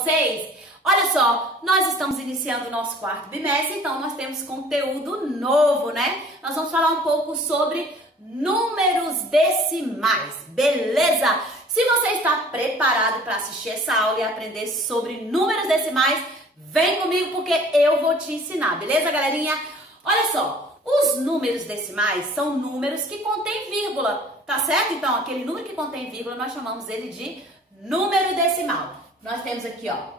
vocês? Olha só, nós estamos iniciando o nosso quarto bimestre, então nós temos conteúdo novo, né? Nós vamos falar um pouco sobre números decimais, beleza? Se você está preparado para assistir essa aula e aprender sobre números decimais, vem comigo porque eu vou te ensinar, beleza, galerinha? Olha só, os números decimais são números que contêm vírgula, tá certo? Então, aquele número que contém vírgula, nós chamamos ele de número decimal. Nós temos aqui, ó.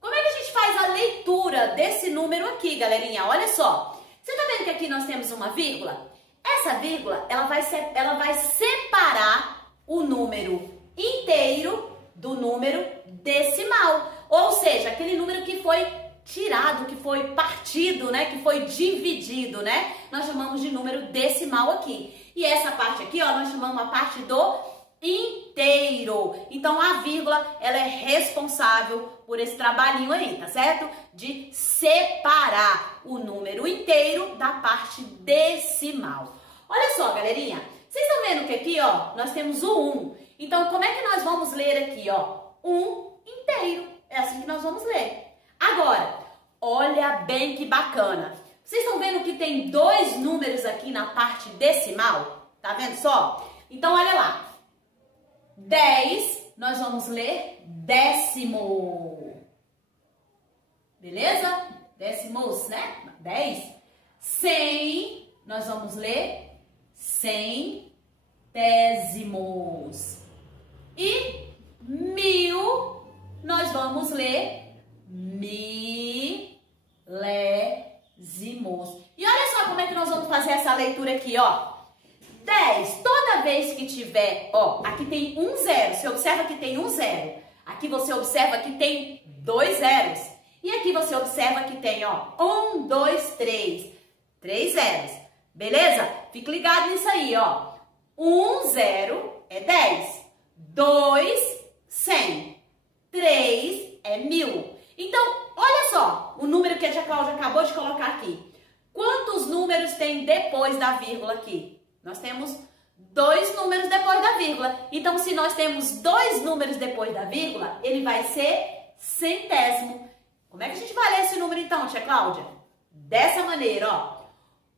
Como é que a gente faz a leitura desse número aqui, galerinha? Olha só. Você tá vendo que aqui nós temos uma vírgula? Essa vírgula, ela vai separar o número inteiro do número decimal. Ou seja, aquele número que foi tirado, que foi partido, né? Que foi dividido, né? Nós chamamos de número decimal aqui. E essa parte aqui, ó, nós chamamos a parte do inteiro. Então, a vírgula, ela é responsável por esse trabalhinho aí, tá certo? De separar o número inteiro da parte decimal. Olha só, galerinha. Vocês estão vendo que aqui, ó, nós temos o 1. Então, como é que nós vamos ler aqui, ó? 1 inteiro. É assim que nós vamos ler. Agora, olha bem que bacana. Vocês estão vendo que tem dois números aqui na parte decimal? Tá vendo só? Então, olha lá. 10, nós vamos ler décimo. Beleza? Décimos, né? 10. 100, nós vamos ler centésimos. E 1000, nós vamos ler milésimos. E olha só como é que nós vamos fazer essa leitura aqui, ó. 10, toda vez que tiver, ó, aqui tem um zero, você observa que tem um zero. Aqui você observa que tem dois zeros. E aqui você observa que tem, ó, 1, 2, 3. 3 zeros. Beleza? Fique ligado nisso aí, ó. 1 zero é 10. 2, 100. 3 é 1000. Então, olha só o número que a tia Cláudia acabou de colocar aqui. Quantos números tem depois da vírgula aqui? Nós temos dois números depois da vírgula. Então, se nós temos dois números depois da vírgula, ele vai ser centésimo. Como é que a gente vai ler esse número então, tia Cláudia? Dessa maneira, ó.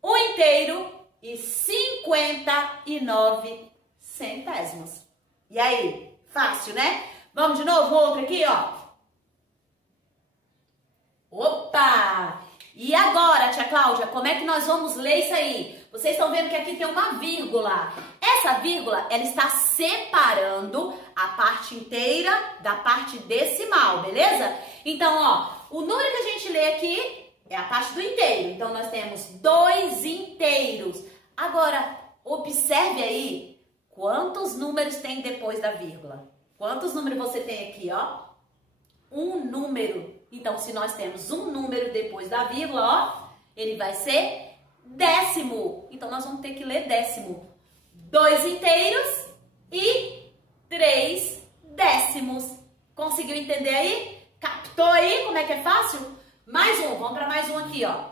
1 inteiro e 59 centésimos. E aí? Fácil, né? Vamos de novo, outro aqui, ó. Opa! E agora, tia Cláudia, como é que nós vamos ler isso aí? Vocês estão vendo que aqui tem uma vírgula. Essa vírgula, ela está separando a parte inteira da parte decimal, beleza? Então, ó, o número que a gente lê aqui é a parte do inteiro. Então, nós temos 2 inteiros. Agora, observe aí quantos números tem depois da vírgula. Quantos números você tem aqui, ó? Um número. Então, se nós temos um número depois da vírgula, ó, ele vai ser décimo. Então, nós vamos ter que ler décimo. 2 inteiros e 3 décimos. Conseguiu entender aí? Captou aí como é que é fácil? Mais um. Vamos para mais um aqui, ó.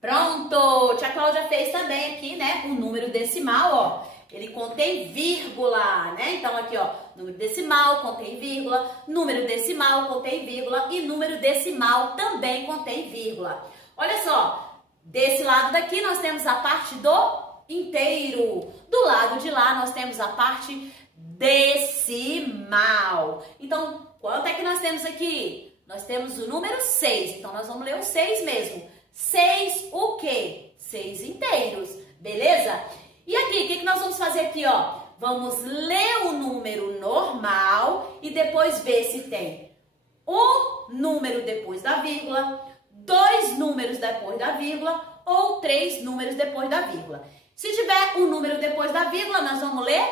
Pronto. Tia Cláudia fez também aqui, né? O número decimal, ó. Ele contém vírgula, né? Então, aqui, ó, número decimal contém vírgula, número decimal contém vírgula e número decimal também contém vírgula. Olha só, desse lado daqui nós temos a parte do inteiro. Do lado de lá nós temos a parte decimal. Então, quanto é que nós temos aqui? Nós temos o número 6, então nós vamos ler o 6 mesmo. 6 o quê? 6 inteiros, beleza? E aqui, o que nós vamos fazer aqui, ó? Vamos ler o número normal e depois ver se tem um número depois da vírgula, 2 números depois da vírgula ou 3 números depois da vírgula. Se tiver um número depois da vírgula, nós vamos ler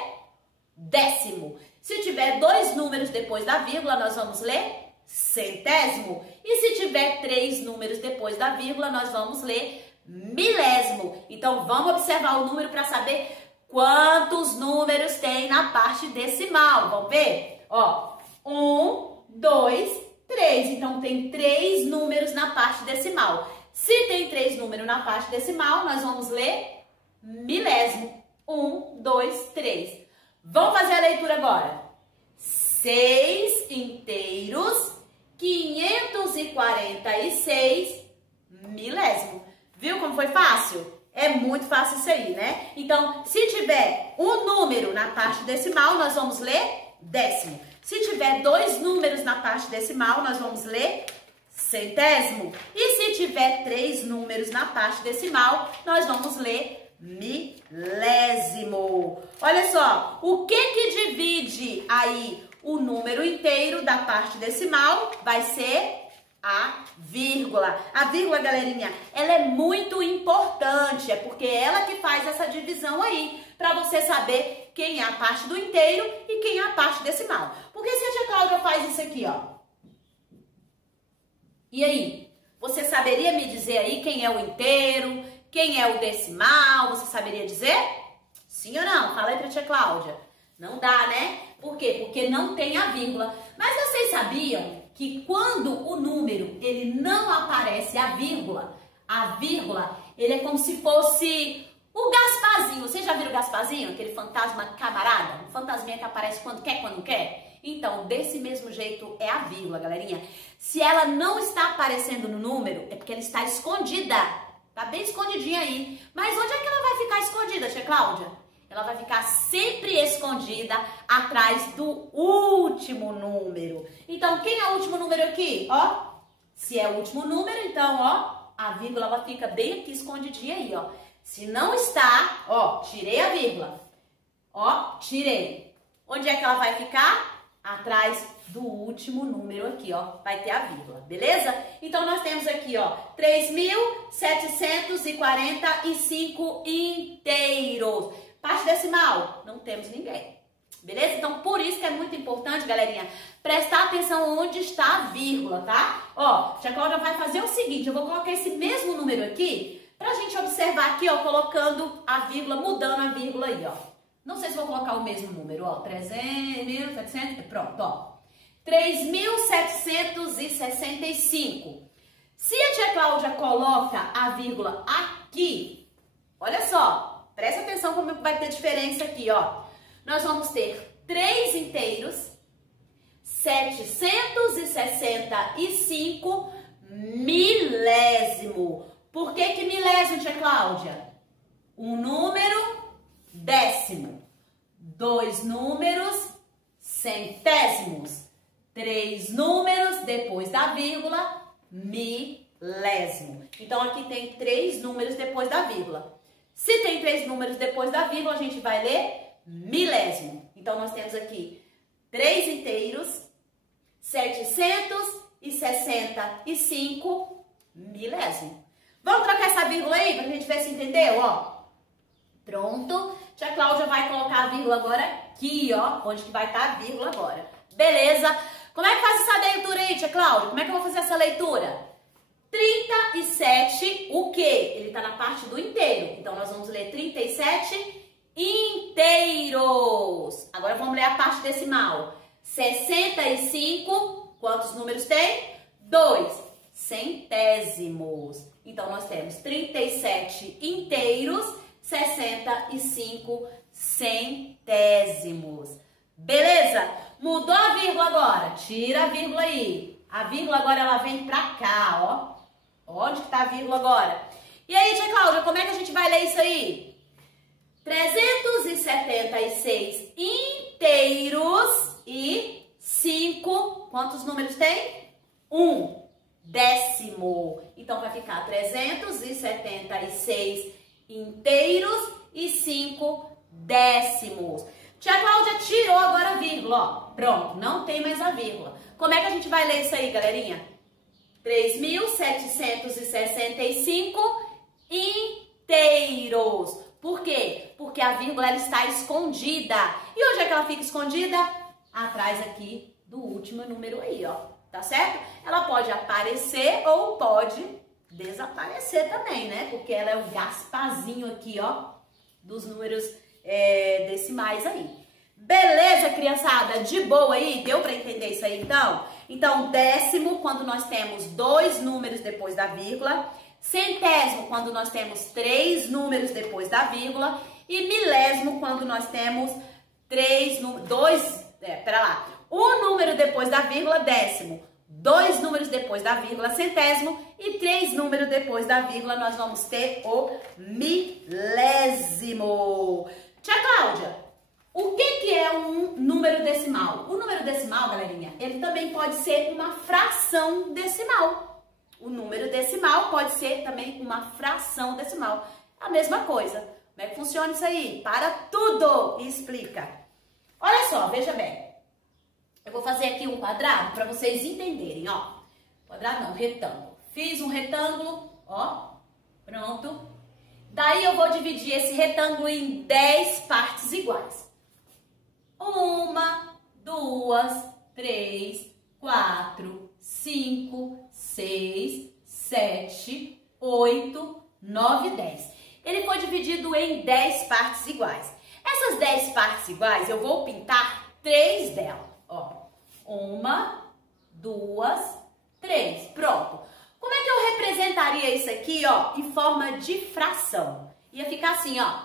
décimo. Se tiver 2 números depois da vírgula, nós vamos ler centésimo. E se tiver 3 números depois da vírgula, nós vamos ler milésimo. Então, vamos observar o número para saber quantos números tem na parte decimal. Vamos ver? Ó, 1, 2, 3. Então, tem 3 números na parte decimal. Se tem 3 números na parte decimal, nós vamos ler milésimo. 1, 2, 3. Vamos fazer a leitura agora. 6 inteiros, 546 milésimo. Viu como foi fácil? É muito fácil isso aí, né? Então, se tiver um número na parte decimal, nós vamos ler décimo. Se tiver 2 números na parte decimal, nós vamos ler centésimo. E se tiver 3 números na parte decimal, nós vamos ler milésimo. Olha só, o que divide aí o número inteiro da parte decimal? Vai ser a vírgula. A vírgula, galerinha, ela é muito importante, é porque é ela que faz essa divisão aí, para você saber quem é a parte do inteiro e quem é a parte decimal. Porque se a tia Cláudia faz isso aqui, ó, e aí? Você saberia me dizer aí quem é o inteiro, quem é o decimal? Você saberia dizer? Sim ou não? Fala aí pra tia Cláudia. Não dá, né? Por quê? Porque não tem a vírgula. Mas vocês sabiam que quando o número ele não aparece a vírgula, ele é como se fosse o Gasparzinho. Vocês já viram o Gasparzinho? Aquele fantasma camarada? Um fantasminha que aparece quando quer, quando não quer? Então, desse mesmo jeito é a vírgula, galerinha. Se ela não está aparecendo no número, é porque ela está escondida. Tá bem escondidinha aí. Mas onde é que ela vai ficar escondida, tia Cláudia? Ela vai ficar sempre escondida atrás do último número. Então, quem é o último número aqui? Ó, se é o último número, então, ó, a vírgula ela fica bem aqui escondidinha aí, ó. Se não está, ó, tirei a vírgula. Ó, tirei. Onde é que ela vai ficar? Atrás do último número aqui, ó, vai ter a vírgula, beleza? Então, nós temos aqui, ó, 3.745 inteiros. Parte decimal, não temos ninguém, beleza? Então, por isso que é muito importante, galerinha, prestar atenção onde está a vírgula, tá? Ó, tia Cláudia vai fazer o seguinte, eu vou colocar esse mesmo número aqui, pra gente observar aqui, ó, colocando a vírgula, mudando a vírgula aí, ó. Não sei se vou colocar o mesmo número, ó, 3.700, pronto, ó. 3.765. Se a tia Cláudia coloca a vírgula aqui, olha só, presta atenção como vai ter diferença aqui, ó. Nós vamos ter 3 inteiros, 765 milésimo. Por que milésimo, tia Cláudia? Um número décimo, 2 números centésimos, 3 números depois da vírgula, milésimo. Então, aqui tem 3 números depois da vírgula. Se tem 3 números depois da vírgula, a gente vai ler milésimo. Então, nós temos aqui 3 inteiros, 765 milésimo. Vamos trocar essa vírgula aí pra gente ver se entendeu, ó. Pronto. Tia Cláudia vai colocar a vírgula agora aqui, ó. Onde que vai estar a vírgula agora. Beleza. Como é que faz essa leitura aí, tia Cláudia? Como é que eu vou fazer essa leitura? 37, o quê? Ele tá na parte do inteiro. Então, nós vamos ler 37 inteiros. Agora, vamos ler a parte decimal. 65, quantos números tem? 2 centésimos. Então, nós temos 37 inteiros, 65 centésimos. Beleza? Mudou a vírgula agora. Tira a vírgula aí. A vírgula agora ela vem pra cá, ó. Onde que tá a vírgula agora? E aí, tia Cláudia, como é que a gente vai ler isso aí? 376 inteiros e 5. Quantos números tem? 1 décimo. Então, vai ficar 376 inteiros e 5 décimos. Tia Cláudia tirou agora a vírgula, ó. Pronto, não tem mais a vírgula. Como é que a gente vai ler isso aí, galerinha? 3.765 inteiros. Por quê? Porque a vírgula ela está escondida. E onde é que ela fica escondida? Atrás aqui do último número aí, ó. Tá certo? Ela pode aparecer ou pode desaparecer também, né? Porque ela é o Gasparzinho aqui, ó, dos números decimais aí. Beleza, criançada? De boa aí? Deu pra entender isso aí, então? Então, décimo, quando nós temos 2 números depois da vírgula. Centésimo, quando nós temos 3 números depois da vírgula. E milésimo, quando nós temos um número depois da vírgula, décimo. 2 números depois da vírgula, centésimo. E 3 números depois da vírgula, nós vamos ter o milésimo. Tia Cláudia, o que é um número decimal? O número decimal, galerinha, ele também pode ser uma fração decimal. O número decimal pode ser também uma fração decimal. A mesma coisa. Como é que funciona isso aí? Para tudo e explica. Olha só, veja bem. Eu vou fazer aqui um quadrado para vocês entenderem, ó. Quadrado não, retângulo. Fiz um retângulo, ó. Pronto. Daí eu vou dividir esse retângulo em 10 partes iguais. 1, 2, 3, 4, 5, 6, 7, 8, 9, 10. Ele foi dividido em 10 partes iguais. Essas 10 partes iguais, eu vou pintar 3 delas. Ó, 1, 2, 3. Pronto. Como é que eu representaria isso aqui, ó, em forma de fração? Ia ficar assim, ó.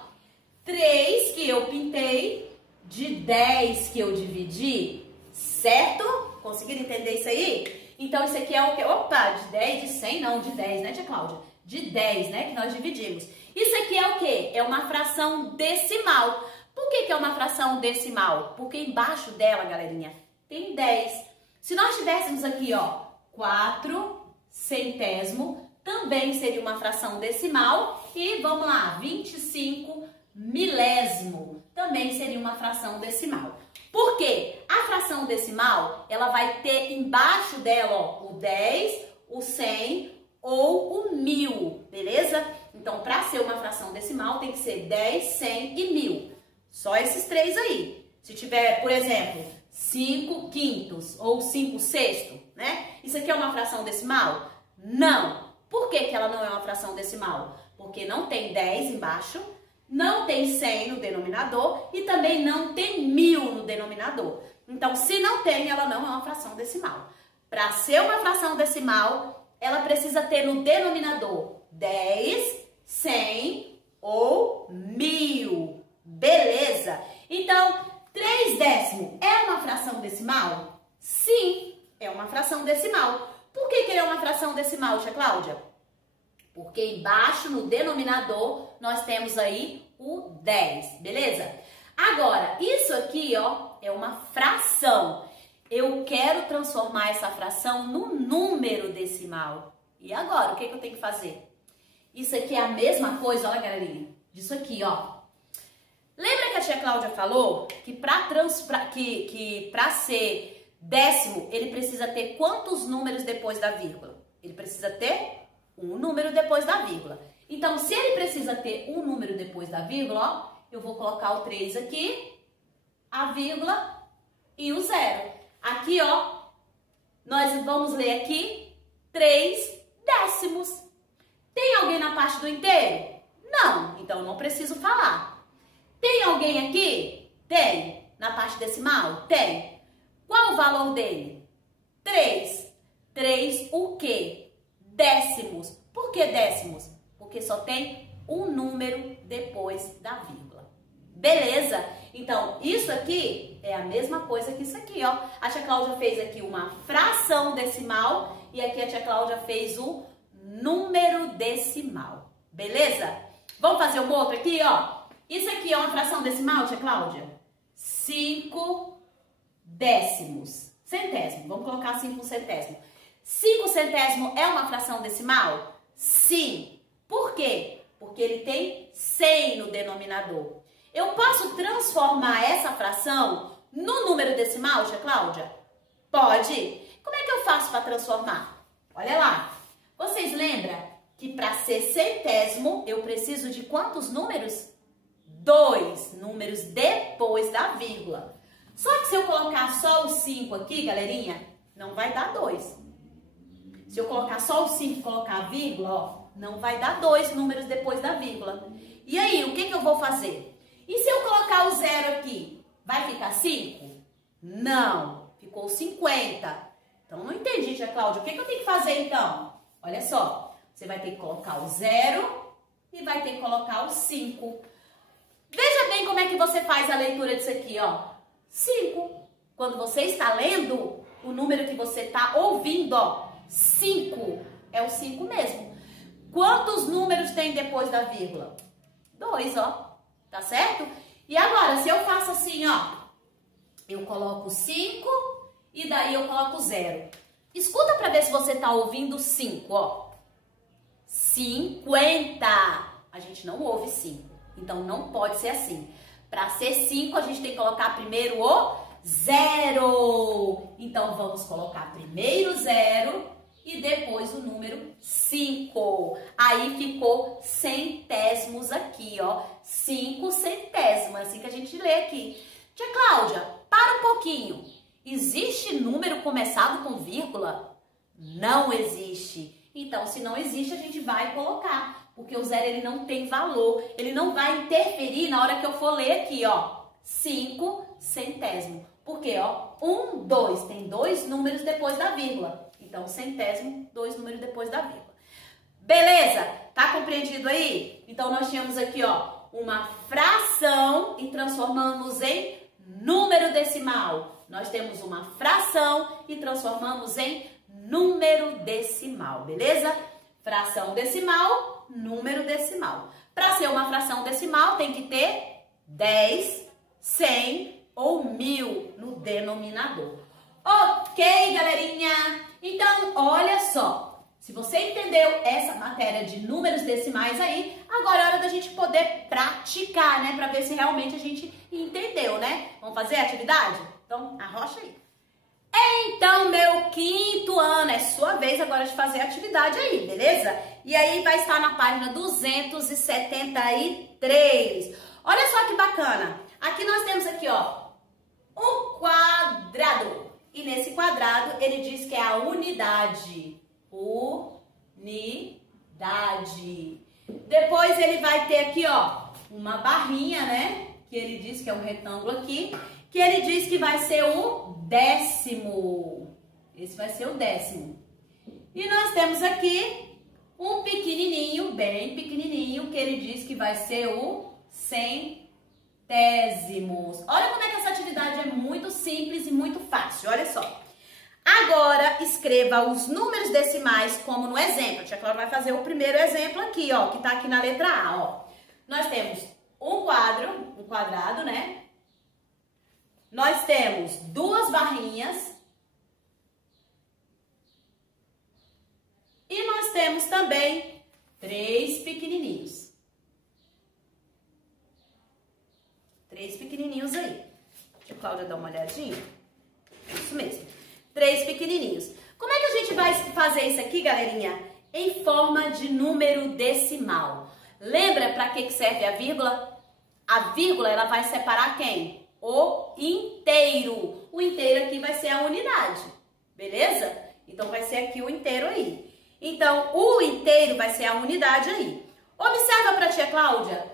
3 que eu pintei de 10 que eu dividi, certo? Conseguiram entender isso aí? Então, isso aqui é o quê? Opa, de 10, de 100, não, de 10, né, tia Cláudia? De 10, né, que nós dividimos. Isso aqui é o quê? É uma fração decimal. Por que é uma fração decimal? Porque embaixo dela, galerinha, tem 10. Se nós tivéssemos aqui, ó, 4 centésimo, também seria uma fração decimal. E vamos lá, 25 milésimo, também seria uma fração decimal. Por quê? A fração decimal, ela vai ter embaixo dela, ó, o 10, o 100 ou o 1000, beleza? Então, para ser uma fração decimal, tem que ser 10, 100 e 1000. Só esses 3 aí. Se tiver, por exemplo, 5 quintos ou 5 sextos, né? Isso aqui é uma fração decimal? Não. Por que ela não é uma fração decimal? Porque não tem 10 embaixo, não tem 100 no denominador e também não tem 1000 no denominador. Então, se não tem, ela não é uma fração decimal. Para ser uma fração decimal, ela precisa ter no denominador 10, 100 ou 1000. Beleza? Então, 3 décimos é uma fração decimal? Sim, é uma fração decimal. Por que ele é uma fração decimal, tia Cláudia? Porque embaixo, no denominador, nós temos aí o 10, beleza? Agora, isso aqui, ó, é uma fração. Eu quero transformar essa fração num número decimal. E agora, o que eu tenho que fazer? Isso aqui é a mesma coisa, olha, galerinha, disso aqui, ó. Lembra que a tia Cláudia falou que para ser décimo, ele precisa ter quantos números depois da vírgula? Ele precisa ter um número depois da vírgula. Então, se ele precisa ter um número depois da vírgula, ó, eu vou colocar o 3 aqui, a vírgula e o 0. Aqui, ó, nós vamos ler aqui 3 décimos. Tem alguém na parte do inteiro? Não, então não preciso falar. Tem alguém aqui? Tem. Na parte decimal? Tem. Qual o valor dele? 3. 3 o quê? Décimos. Por que décimos? Porque só tem um número depois da vírgula. Beleza? Então, isso aqui é a mesma coisa que isso aqui, ó. A tia Cláudia fez aqui uma fração decimal e aqui a tia Cláudia fez o número decimal. Beleza? Vamos fazer um outro aqui, ó. Isso aqui é uma fração decimal, tia Cláudia? 5 décimos. Centésimo. Vamos colocar 5 centésimo. 5 centésimo é uma fração decimal? Sim. Por quê? Porque ele tem 100 no denominador. Eu posso transformar essa fração no número decimal, tia Cláudia? Pode. Como é que eu faço para transformar? Olha lá. Vocês lembram que para ser centésimo, eu preciso de quantos números? 2 números depois da vírgula. Só que se eu colocar só o 5 aqui, galerinha, não vai dar 2. Se eu colocar só o 5 e colocar a vírgula, ó, não vai dar 2 números depois da vírgula. E aí, o que eu vou fazer? E se eu colocar o 0 aqui, vai ficar 5? Não, ficou 50. Então, não entendi, tia Cláudia. O que eu tenho que fazer, então? Olha só, você vai ter que colocar o 0 e vai ter que colocar o 5. Veja bem como é que você faz a leitura disso aqui, ó. 5. Quando você está lendo, o número que você está ouvindo, ó, 5. É o 5 mesmo. Quantos números tem depois da vírgula? 2, ó. Tá certo? E agora, se eu faço assim, ó, eu coloco 5 e daí eu coloco 0. Escuta para ver se você tá ouvindo 5, ó. 50. A gente não ouve 5. Então, não pode ser assim. Para ser 5, a gente tem que colocar primeiro o 0. Então, vamos colocar primeiro 0 e depois o número 5. Aí ficou centésimos aqui, ó. 5 centésimos, é assim que a gente lê aqui. Tia Cláudia, para um pouquinho. Existe número começado com vírgula? Não existe. Então, se não existe, a gente vai colocar. Porque o 0, ele não tem valor. Ele não vai interferir na hora que eu for ler aqui, ó. 5 centésimo. Por quê, ó? 1, 2. Tem 2 números depois da vírgula. Então, centésimo, 2 números depois da vírgula. Beleza? Tá compreendido aí? Então, nós tínhamos aqui, ó, uma fração e transformamos em número decimal. Nós temos uma fração e transformamos em número decimal, beleza? Fração decimal, número decimal. Para ser uma fração decimal, tem que ter 10, 100 ou 1000 no denominador. Ok, galerinha? Então, olha só. Se você entendeu essa matéria de números decimais aí, agora é hora da gente poder praticar, né? Para ver se realmente a gente entendeu, né? Vamos fazer a atividade? Então, arrocha aí. Então, meu 5º ano, é sua vez agora de fazer a atividade aí, beleza? E aí vai estar na página 273. Olha só que bacana. Aqui nós temos aqui, ó, um quadrado. E nesse quadrado, ele diz que é a unidade. Unidade. Depois ele vai ter aqui, ó, uma barrinha, né? Que ele diz que é um retângulo aqui. Que ele diz que vai ser o décimo. Esse vai ser o décimo. E nós temos aqui um pequenininho, bem pequenininho, que ele diz que vai ser o centésimos. Olha como é que essa atividade é muito simples e muito fácil, olha só. Agora, escreva os números decimais como no exemplo. A tia Cláudia vai fazer o primeiro exemplo aqui, ó, que tá aqui na letra A, ó. Nós temos um quadrado, né? Nós temos 2 barrinhas. E nós temos também 3 pequenininhos. 3 pequenininhos aí. Deixa a Cláudia dar uma olhadinha. Isso mesmo. 3 pequenininhos. Como é que a gente vai fazer isso aqui, galerinha? Em forma de número decimal. Lembra para que serve a vírgula? A vírgula, ela vai separar quem? O inteiro. O inteiro aqui vai ser a unidade. Beleza? Então, vai ser aqui o inteiro aí. Então, o inteiro vai ser a unidade aí. Observa para a tia Cláudia.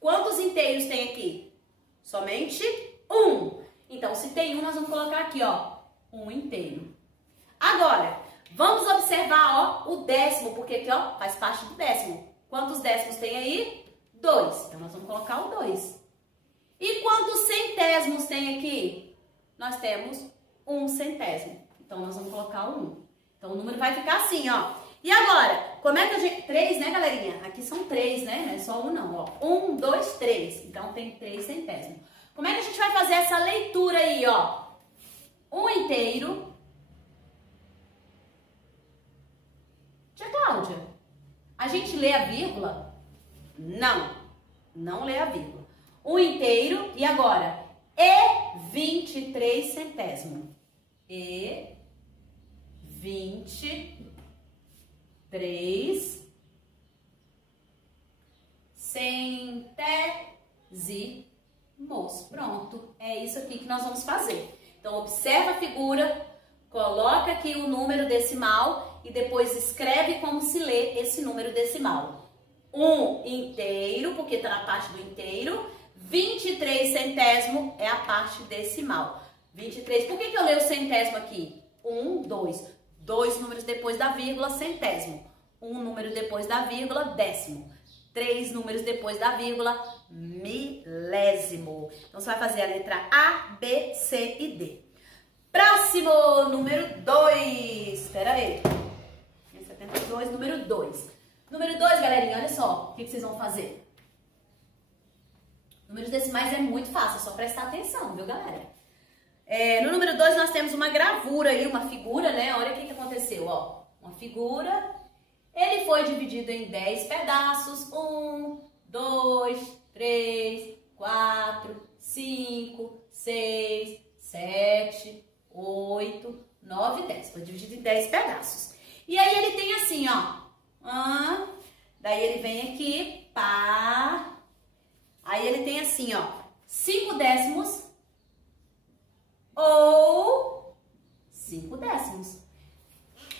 Quantos inteiros tem aqui? Somente 1. Então, se tem 1, nós vamos colocar aqui, ó. 1 inteiro. Agora, vamos observar, ó, o décimo, porque aqui, ó, faz parte do décimo. Quantos décimos tem aí? 2. Então, nós vamos colocar o 2. E quantos centésimos tem aqui? Nós temos 1 centésimo. Então, nós vamos colocar o 1. Então, o número vai ficar assim, ó. E agora, como é que a gente... 3, né, galerinha? Aqui são 3, né? Não é só 1, não, ó. 1, 2, 3. Então, tem 3 centésimos. Como é que a gente vai fazer essa leitura aí, ó? 1 inteiro. Tia Cláudia, a gente lê a vírgula? Não, não lê a vírgula. 1 inteiro e agora? E 23 centésimo. E 23 centésimos. Pronto, é isso aqui que nós vamos fazer. Então, observa a figura, coloca aqui o número decimal e depois escreve como se lê esse número decimal. 1 inteiro, porque está na parte do inteiro. 23 centésimo é a parte decimal. 23, por que eu leio o centésimo aqui? 1, 2. 2 números depois da vírgula, centésimo. 1 número depois da vírgula, décimo. 3 números depois da vírgula, milésimo. Então, você vai fazer a letra A, B, C e D. Próximo, número 2. Espera aí. 72, número 2. Número 2, galerinha, olha só. O que vocês vão fazer? Números decimais é muito fácil, é só prestar atenção, viu, galera? No número 2, nós temos uma gravura aí, uma figura, né? Olha o que aconteceu, ó. Uma figura. Ele foi dividido em 10 pedaços. 1, 2, 3, 4, 5, 6, 7, 8, 9, 10. Foi dividido em 10 pedaços. E aí ele tem assim, ó. Daí ele vem aqui, pá. Aí ele tem assim, ó. 5 décimos ou 5 décimos.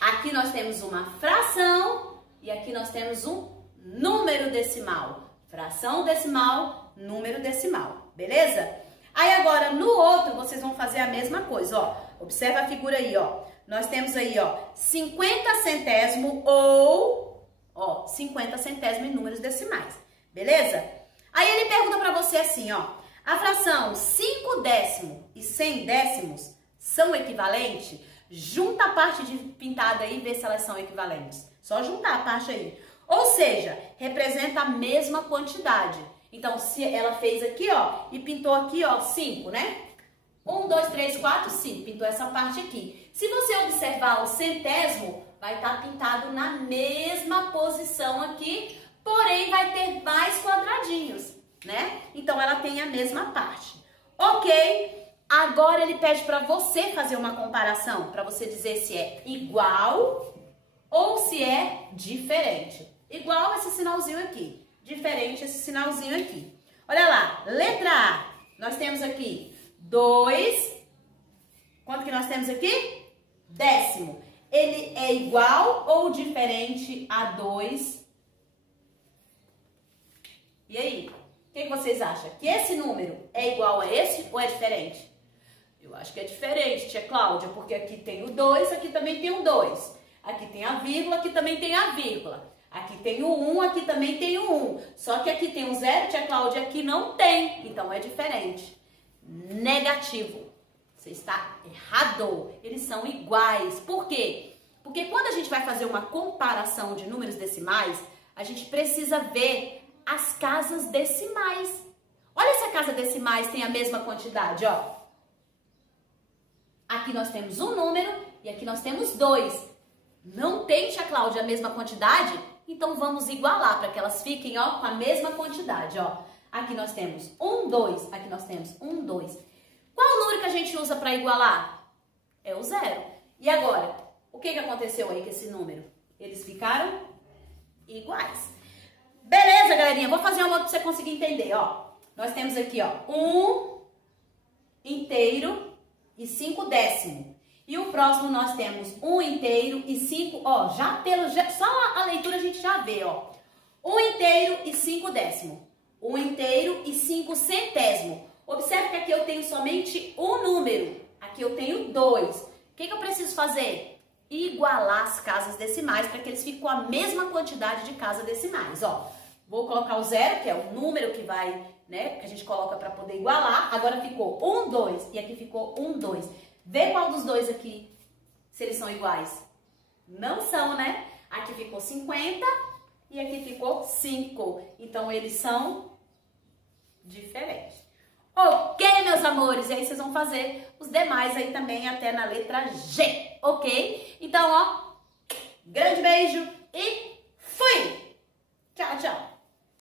Aqui nós temos uma fração e aqui nós temos um número decimal. Fração decimal, número decimal, beleza? Aí agora no outro vocês vão fazer a mesma coisa, ó. Observa a figura aí, ó. Nós temos aí, ó, 50 centésimo ou, ó, 50 centésimo em números decimais, beleza? Aí ele pergunta pra você assim, ó. A fração 5 décimo e 100 décimos são equivalentes? Junta a parte de pintada aí e vê se elas são equivalentes. Só juntar a parte aí. Ou seja, representa a mesma quantidade. Então, se ela fez aqui, ó, e pintou aqui, ó, 5, né? 1, 2, 3, 4, 5. Pintou essa parte aqui. Se você observar o centésimo, vai estar pintado na mesma posição aqui, porém vai ter mais quadradinhos, né? Então, ela tem a mesma parte. Ok? Agora ele pede para você fazer uma comparação, para você dizer se é igual ou se é diferente. Igual esse sinalzinho aqui, diferente esse sinalzinho aqui. Olha lá, letra A, nós temos aqui 2, quanto que nós temos aqui? Décimo. Ele é igual ou diferente a 2? E aí, o que vocês acham? Que esse número é igual a esse ou é diferente? Eu acho que é diferente, tia Cláudia, porque aqui tem o 2, aqui também tem o 2. Aqui tem a vírgula, aqui também tem a vírgula. Aqui tem o 1, aqui também tem o 1. Só que aqui tem o 0, tia Cláudia, aqui não tem. Então, é diferente. Negativo. Você está errado. Eles são iguais. Por quê? Porque quando a gente vai fazer uma comparação de números decimais, a gente precisa ver as casas decimais. Olha se a casa decimais tem a mesma quantidade, ó. Aqui nós temos um número e aqui nós temos 2. Não tem, tia Cláudia, a mesma quantidade? Então, vamos igualar para que elas fiquem, ó, com a mesma quantidade, ó. Aqui nós temos 1, 2. Aqui nós temos 1, 2. Qual o número que a gente usa para igualar? É o 0. E agora, o que aconteceu aí com esse número? Eles ficaram iguais. Beleza, galerinha? Vou fazer uma outra para você conseguir entender, ó. Nós temos aqui, ó, 1 inteiro e 5 décimo. E o próximo nós temos 1 inteiro e 5, ó, só a leitura a gente já vê, ó. 1 inteiro e 5 décimo. 1 inteiro e 5 centésimo. Observe que aqui eu tenho somente um número. Aqui eu tenho 2. O que eu preciso fazer? Igualar as casas decimais para que eles fiquem com a mesma quantidade de casas decimais, ó. Vou colocar o 0, que é o número que vai, né, que a gente coloca para poder igualar. Agora ficou 1, 2 e aqui ficou 1, 2. Vê qual dos dois aqui, se eles são iguais. Não são, né? Aqui ficou 50 e aqui ficou 5. Então, eles são diferentes. Ok, meus amores? E aí, vocês vão fazer os demais aí também até na letra G, ok? Então, ó, grande beijo e fui! Tchau, tchau!